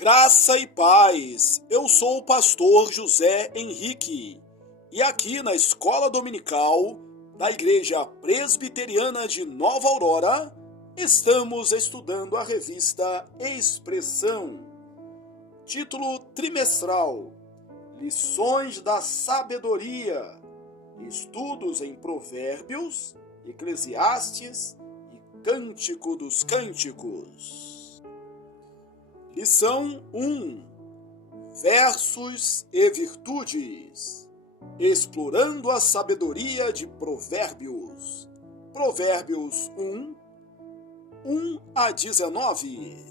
Graça e paz, eu sou o pastor José Henrique e aqui na Escola Dominical da Igreja Presbiteriana de Nova Aurora estamos estudando a revista Expressão, título trimestral, Lições da Sabedoria, estudos em Provérbios, Eclesiastes e Cântico dos Cânticos. Lição 1: Versos e Virtudes, explorando a sabedoria de Provérbios. Provérbios 1 a 19.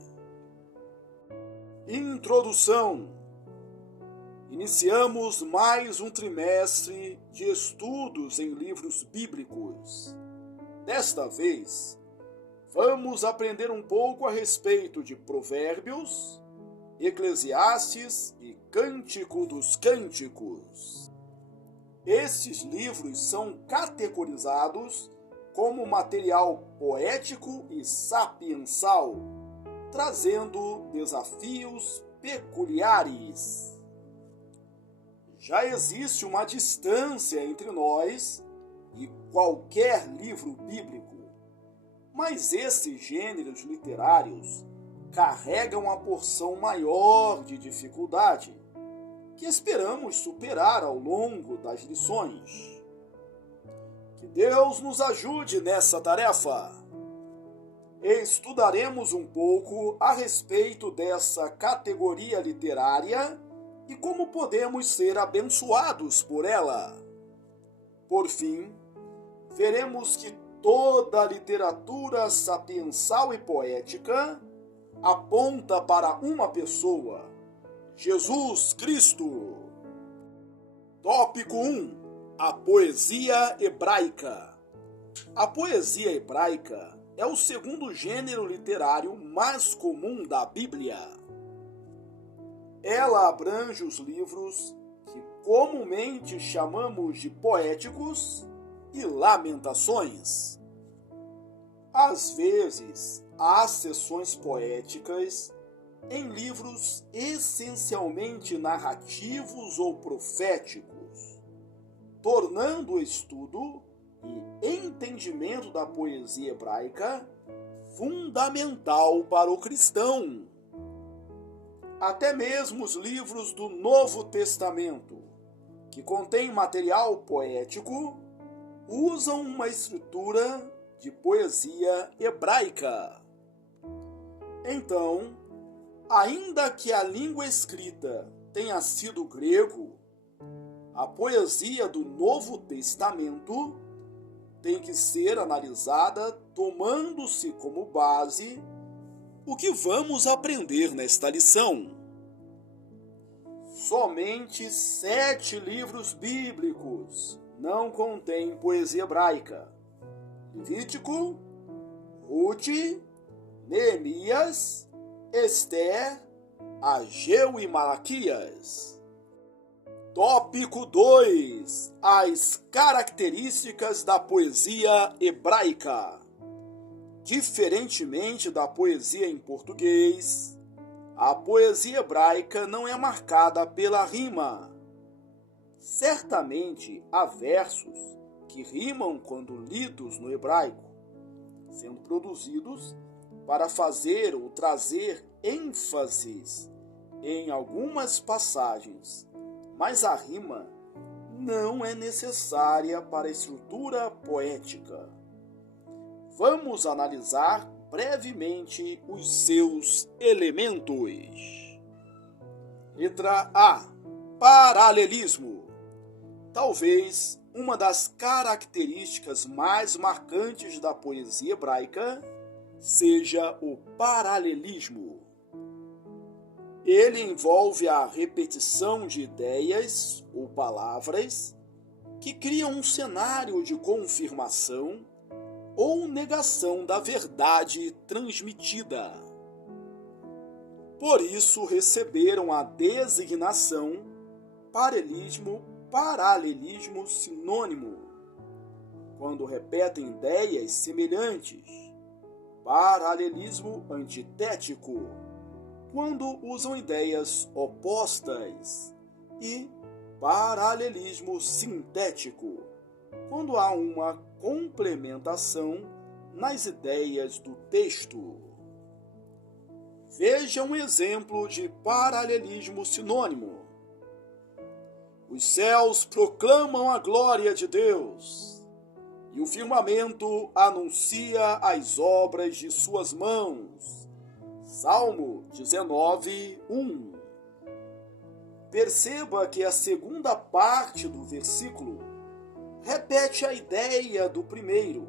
Introdução. Iniciamos mais um trimestre de estudos em livros bíblicos. Desta vez, vamos aprender um pouco a respeito de Provérbios, Eclesiastes e Cântico dos Cânticos. Esses livros são categorizados como material poético e sapiensal, trazendo desafios peculiares. Já existe uma distância entre nós e qualquer livro bíblico, mas esses gêneros literários carregam uma porção maior de dificuldade, que esperamos superar ao longo das lições. Que Deus nos ajude nessa tarefa. Estudaremos um pouco a respeito dessa categoria literária e como podemos ser abençoados por ela. Por fim, veremos que toda a literatura sapiensal e poética aponta para uma pessoa, Jesus Cristo. Tópico 1: A poesia hebraica. A poesia hebraica é o segundo gênero literário mais comum da Bíblia. Ela abrange os livros que comumente chamamos de poéticos e lamentações. Às vezes, há seções poéticas em livros essencialmente narrativos ou proféticos, tornando o estudo e entendimento da poesia hebraica fundamental para o cristão. Até mesmo os livros do Novo Testamento, que contêm material poético, usam uma estrutura de poesia hebraica. Então, ainda que a língua escrita tenha sido grego, a poesia do Novo Testamento tem que ser analisada tomando-se como base o que vamos aprender nesta lição. Somente 7 livros bíblicos não contêm poesia hebraica: Levítico, Rute, Neemias, Ester, Ageu e Malaquias. Tópico 2: As características da poesia hebraica. Diferentemente da poesia em português, a poesia hebraica não é marcada pela rima. Certamente há versos que rimam quando lidos no hebraico, sendo produzidos para fazer ou trazer ênfases em algumas passagens, mas a rima não é necessária para a estrutura poética. Vamos analisar brevemente os seus elementos. Letra A: paralelismo. Talvez uma das características mais marcantes da poesia hebraica seja o paralelismo. Ele envolve a repetição de ideias ou palavras que criam um cenário de confirmação ou negação da verdade transmitida. Por isso receberam a designação paralelismo sinônimo, quando repetem ideias semelhantes. Paralelismo antitético, quando usam ideias opostas, e paralelismo sintético, quando há uma complementação nas ideias do texto. Veja um exemplo de paralelismo sinônimo. Os céus proclamam a glória de Deus, e o firmamento anuncia as obras de suas mãos. Salmo 19, 1. Perceba que a segunda parte do versículo repete a ideia do primeiro,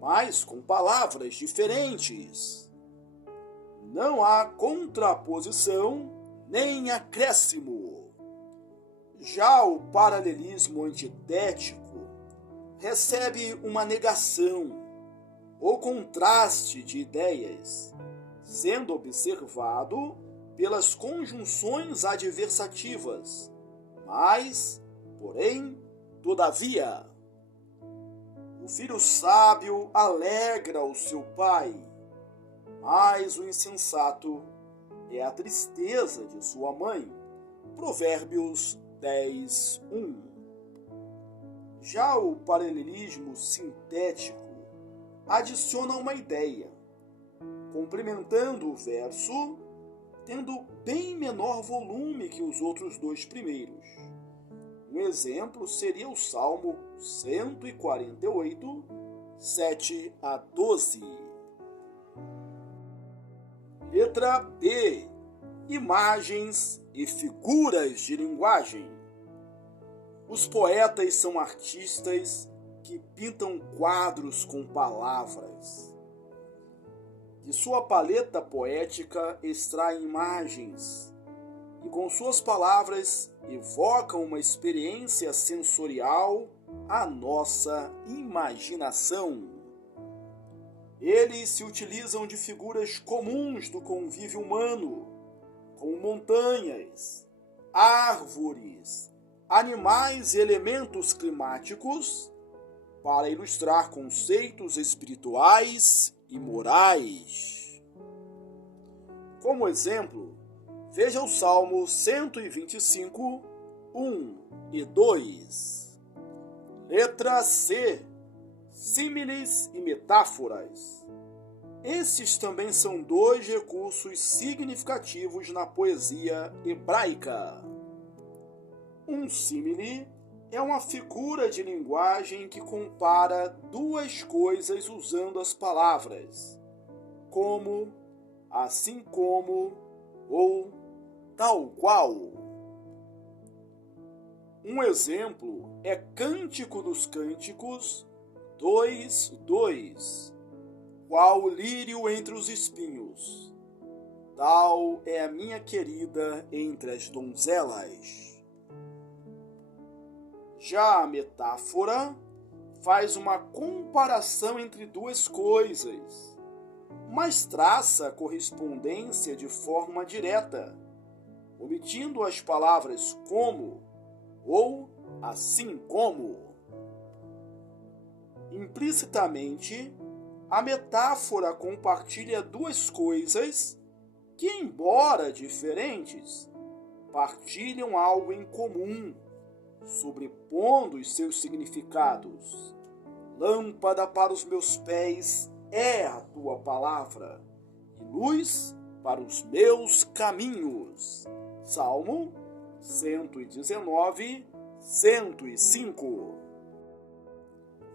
mas com palavras diferentes. Não há contraposição nem acréscimo. Já o paralelismo antitético recebe uma negação ou contraste de ideias, sendo observado pelas conjunções adversativas, mas, porém, todavia. O filho sábio alegra o seu pai, mas o insensato é a tristeza de sua mãe. Provérbios 10, 1. Já o paralelismo sintético adiciona uma ideia, complementando o verso, tendo bem menor volume que os outros dois primeiros. Um exemplo seria o Salmo 148, 7 a 12. Letra B. Imagens e figuras de linguagem. Os poetas são artistas que pintam quadros com palavras. De sua paleta poética extraem imagens e com suas palavras evocam uma experiência sensorial à nossa imaginação. Eles se utilizam de figuras comuns do convívio humano, como montanhas, árvores, animais e elementos climáticos, para ilustrar conceitos espirituais e morais. Como exemplo, veja o Salmo 125, 1 e 2. Letra C. Símiles e metáforas. Esses também são dois recursos significativos na poesia hebraica. Um símile é uma figura de linguagem que compara duas coisas usando as palavras como, assim como ou tal qual. Um exemplo é Cântico dos Cânticos 2:2. Qual o lírio entre os espinhos, tal é a minha querida entre as donzelas. Já a metáfora faz uma comparação entre duas coisas, mas traça a correspondência de forma direta, omitindo as palavras como ou assim como. Implicitamente, a metáfora compartilha duas coisas que, embora diferentes, partilham algo em comum, sobrepondo os seus significados. Lâmpada para os meus pés é a tua palavra, e luz para os meus caminhos. Salmo 119, 105.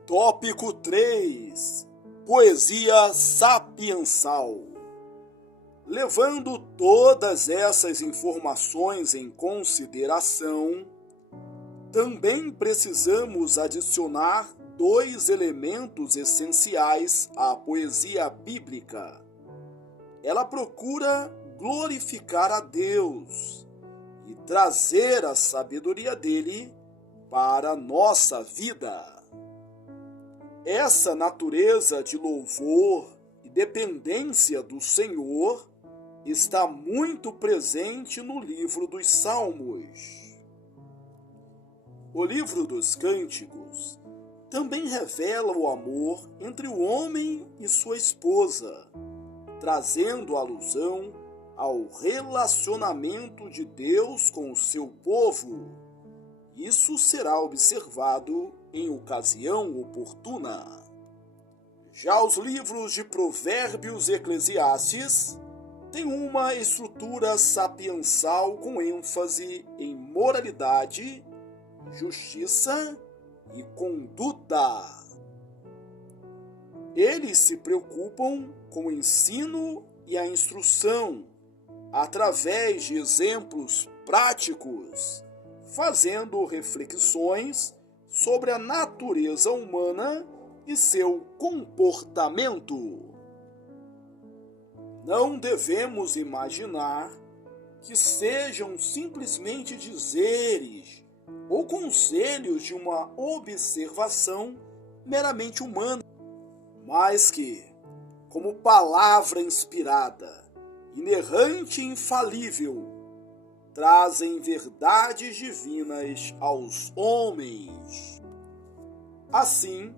Tópico 3. Poesia sapiensal. Levando todas essas informações em consideração, também precisamos adicionar dois elementos essenciais à poesia bíblica. Ela procura glorificar a Deus e trazer a sabedoria dele para a nossa vida. Essa natureza de louvor e dependência do Senhor está muito presente no livro dos Salmos. O livro dos Cânticos também revela o amor entre o homem e sua esposa, trazendo alusão ao relacionamento de Deus com o seu povo. Isso será observado em ocasião oportuna. Já os livros de Provérbios e Eclesiastes têm uma estrutura sapiensal com ênfase em moralidade, justiça e conduta. Eles se preocupam com o ensino e a instrução através de exemplos práticos, fazendo reflexões sobre a natureza humana e seu comportamento. Não devemos imaginar que sejam simplesmente dizeres ou conselhos de uma observação meramente humana, mas que, como palavra inspirada, inerrante e infalível, trazem verdades divinas aos homens. Assim,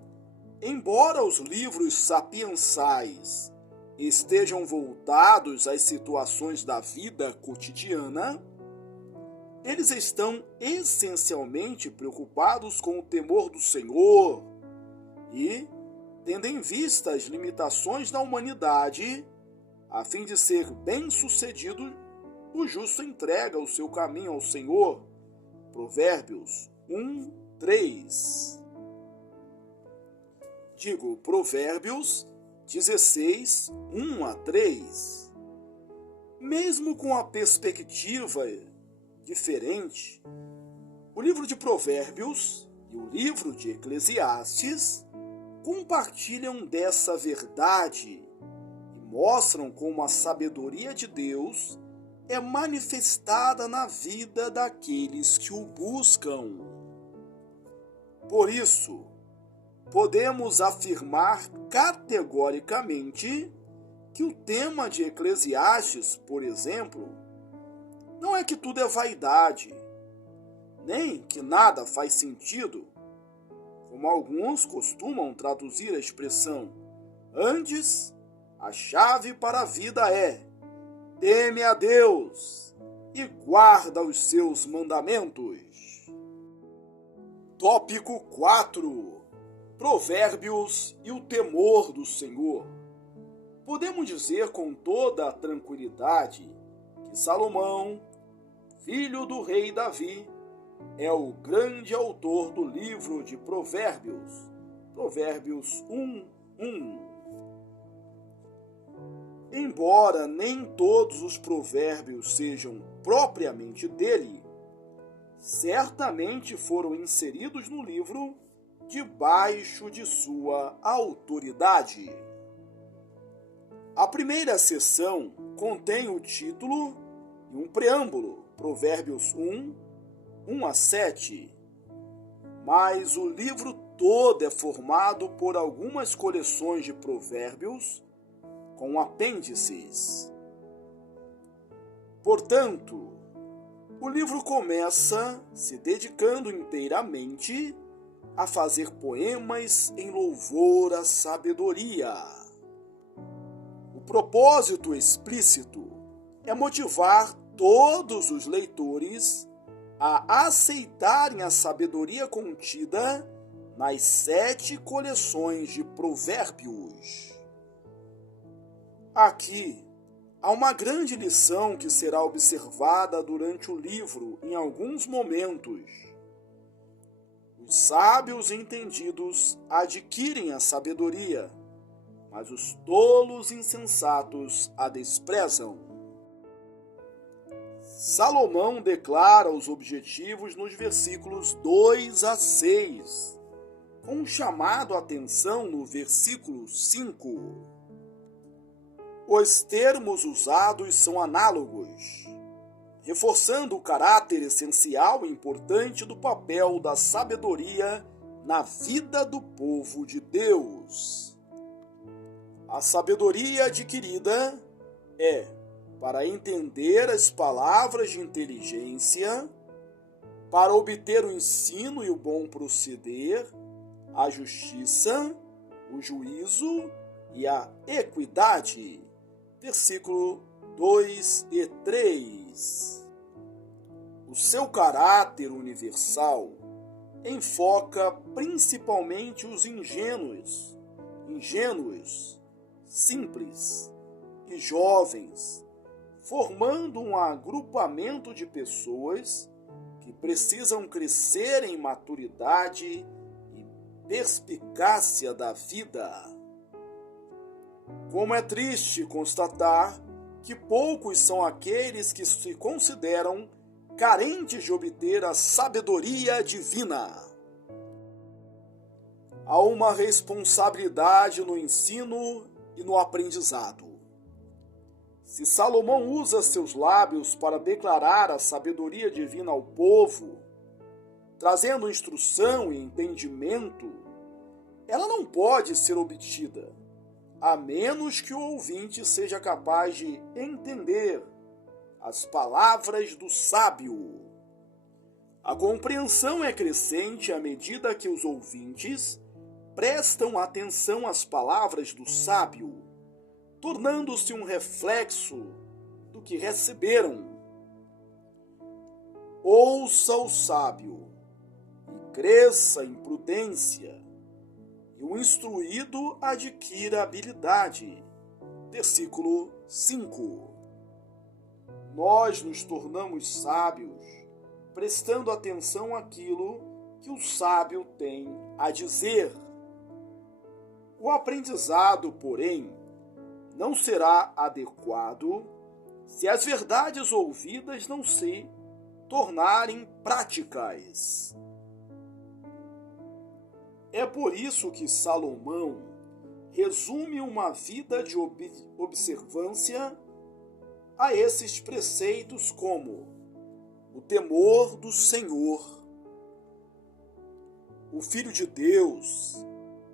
embora os livros sapiensais estejam voltados às situações da vida cotidiana, eles estão essencialmente preocupados com o temor do Senhor e, tendo em vista as limitações da humanidade, a fim de ser bem-sucedido, o justo entrega o seu caminho ao Senhor. Provérbios 1:3. Digo, Provérbios 16, 1-3. Mesmo com a perspectiva diferente, o livro de Provérbios e o livro de Eclesiastes compartilham dessa verdade e mostram como a sabedoria de Deus é manifestada na vida daqueles que o buscam. Por isso, podemos afirmar categoricamente que o tema de Eclesiastes, por exemplo, não é que tudo é vaidade, nem que nada faz sentido, como alguns costumam traduzir a expressão. Antes, a chave para a vida é: teme a Deus e guarda os seus mandamentos. Tópico 4. Provérbios e o temor do Senhor. Podemos dizer com toda a tranquilidade que Salomão, filho do rei Davi, é o grande autor do livro de Provérbios. Provérbios 1:1. Embora nem todos os provérbios sejam propriamente dele, certamente foram inseridos no livro debaixo de sua autoridade. A primeira seção contém o título e um preâmbulo, Provérbios 1:1-7. Mas o livro todo é formado por algumas coleções de provérbios com apêndices. Portanto, o livro começa se dedicando inteiramente a fazer poemas em louvor à sabedoria. O propósito explícito é motivar todos os leitores a aceitarem a sabedoria contida nas 7 coleções de provérbios. Aqui há uma grande lição que será observada durante o livro em alguns momentos. Os sábios entendidos adquirem a sabedoria, mas os tolos insensatos a desprezam. Salomão declara os objetivos nos versículos 2-6, com um chamado à atenção no versículo 5. Os termos usados são análogos, reforçando o caráter essencial e importante do papel da sabedoria na vida do povo de Deus. A sabedoria adquirida é para entender as palavras de inteligência, para obter o ensino e o bom proceder, a justiça, o juízo e a equidade. Versículo 2 e 3. O seu caráter universal enfoca principalmente os ingênuos, simples e jovens, formando um agrupamento de pessoas que precisam crescer em maturidade e perspicácia da vida. Como é triste constatar que poucos são aqueles que se consideram carentes de obter a sabedoria divina. Há uma responsabilidade no ensino e no aprendizado. Se Salomão usa seus lábios para declarar a sabedoria divina ao povo, trazendo instrução e entendimento, ela não pode ser obtida, a menos que o ouvinte seja capaz de entender as palavras do sábio. A compreensão é crescente à medida que os ouvintes prestam atenção às palavras do sábio, tornando-se um reflexo do que receberam. Ouça o sábio e cresça em prudência, e o instruído adquira habilidade. Versículo 5. Nós nos tornamos sábios prestando atenção àquilo que o sábio tem a dizer. O aprendizado, porém, não será adequado se as verdades ouvidas não se tornarem práticas. É por isso que Salomão resume uma vida de observância a esses preceitos como o temor do Senhor. O Filho de Deus,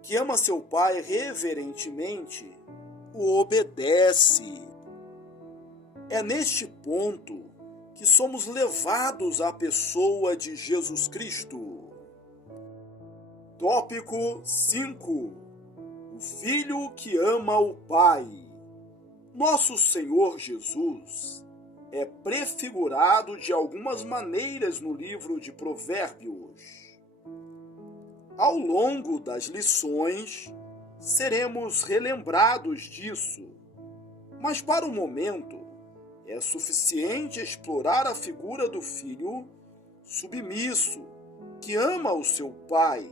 que ama seu Pai reverentemente, o obedece. É neste ponto que somos levados à pessoa de Jesus Cristo. Tópico 5. O Filho que ama o Pai. Nosso Senhor Jesus é prefigurado de algumas maneiras no livro de Provérbios. Ao longo das lições, seremos relembrados disso, mas para o momento é suficiente explorar a figura do filho submisso, que ama o seu pai,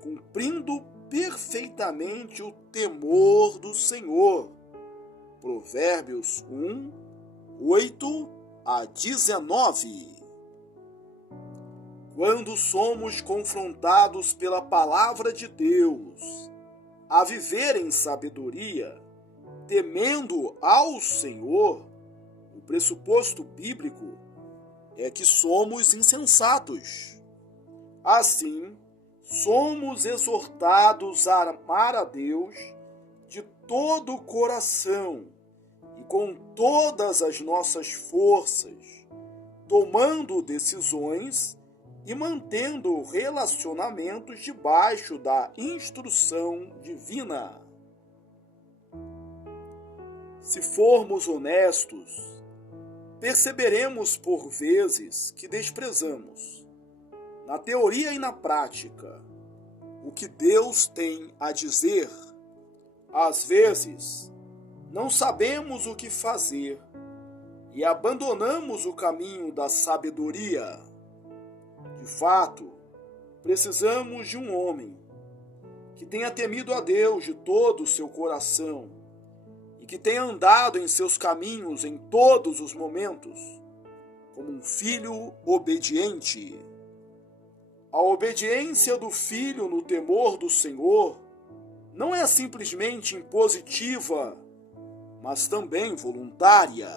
cumprindo perfeitamente o temor do Senhor. Provérbios 1, 8 a 19. Quando somos confrontados pela palavra de Deus a viver em sabedoria, temendo ao Senhor, o pressuposto bíblico é que somos insensatos. Assim, somos exortados a amar a Deus de todo o coração e com todas as nossas forças, tomando decisões e mantendo relacionamentos debaixo da instrução divina. Se formos honestos, perceberemos por vezes que desprezamos, na teoria e na prática, o que Deus tem a dizer. Às vezes, não sabemos o que fazer e abandonamos o caminho da sabedoria. De fato, precisamos de um homem que tenha temido a Deus de todo o seu coração e que tenha andado em seus caminhos em todos os momentos, como um filho obediente. A obediência do filho no temor do Senhor não é simplesmente impositiva, mas também voluntária.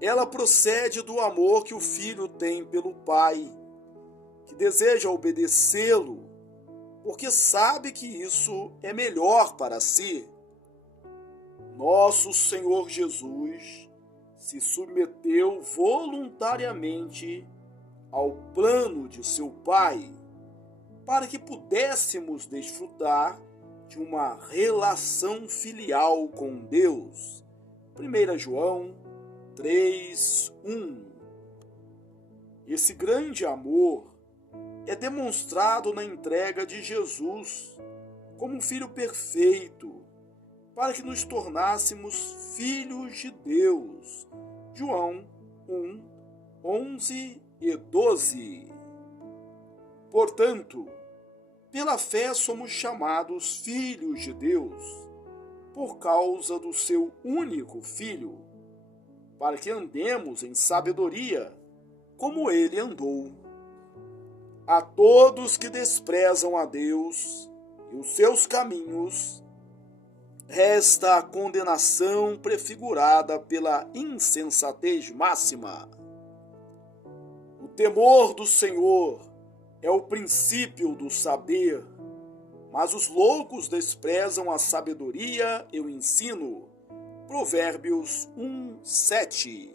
Ela procede do amor que o filho tem pelo pai, que deseja obedecê-lo, porque sabe que isso é melhor para si. Nosso Senhor Jesus se submeteu voluntariamente ao plano de seu Pai, para que pudéssemos desfrutar de uma relação filial com Deus. 1 João 3:1. Esse grande amor é demonstrado na entrega de Jesus como um Filho perfeito, para que nos tornássemos filhos de Deus. João 1:11 e 12. Portanto, pela fé somos chamados filhos de Deus, por causa do seu único Filho, para que andemos em sabedoria, como ele andou. A todos que desprezam a Deus e os seus caminhos, resta a condenação prefigurada pela insensatez máxima. O temor do Senhor é o princípio do saber, mas os loucos desprezam a sabedoria e o ensino. Provérbios 1:7.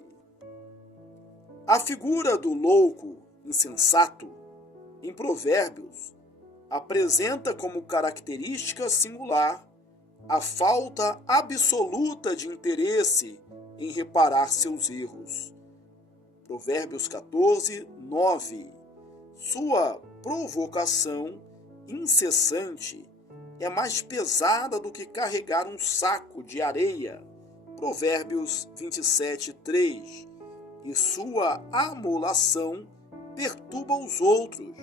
A figura do louco insensato, em Provérbios, apresenta como característica singular a falta absoluta de interesse em reparar seus erros. Provérbios 14:9. Sua provocação incessante é mais pesada do que carregar um saco de areia. Provérbios 27:3. E sua amolação perturba os outros.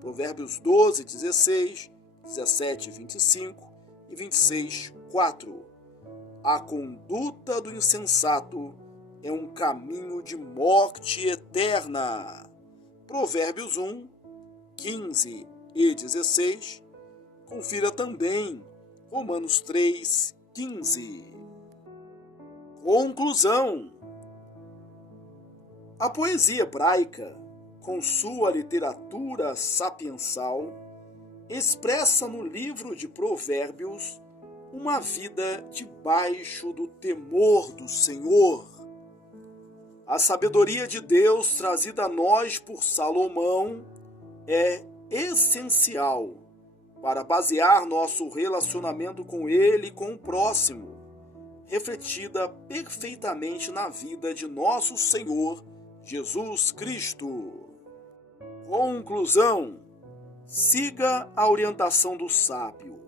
Provérbios 12:16, 17:25 e 26:4. A conduta do insensato é um caminho de morte eterna. Provérbios 1:15 e 16. Confira também Romanos 3:15. Conclusão. A poesia hebraica, com sua literatura sapiensal, expressa no livro de Provérbios uma vida debaixo do temor do Senhor. A sabedoria de Deus trazida a nós por Salomão é essencial para basear nosso relacionamento com Ele e com o próximo, refletida perfeitamente na vida de nosso Senhor Jesus Cristo. Conclusão: siga a orientação do sábio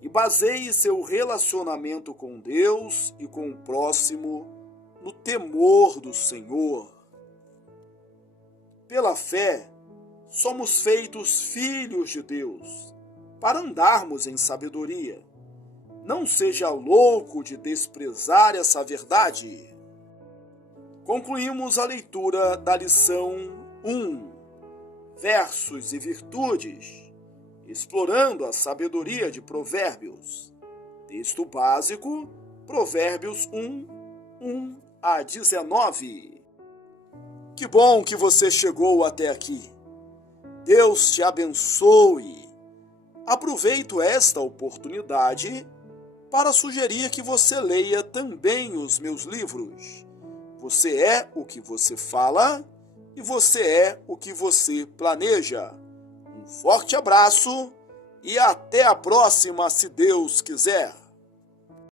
e baseie seu relacionamento com Deus e com o próximo no temor do Senhor. Pela fé, somos feitos filhos de Deus, para andarmos em sabedoria. Não seja louco de desprezar essa verdade. Concluímos a leitura da lição 1, Versos e Virtudes, explorando a sabedoria de Provérbios. Texto básico, Provérbios 1:1-19. Que bom que você chegou até aqui. Deus te abençoe. Aproveito esta oportunidade para sugerir que você leia também os meus livros. Você é o que você fala e você é o que você planeja. Um forte abraço e até a próxima, se Deus quiser.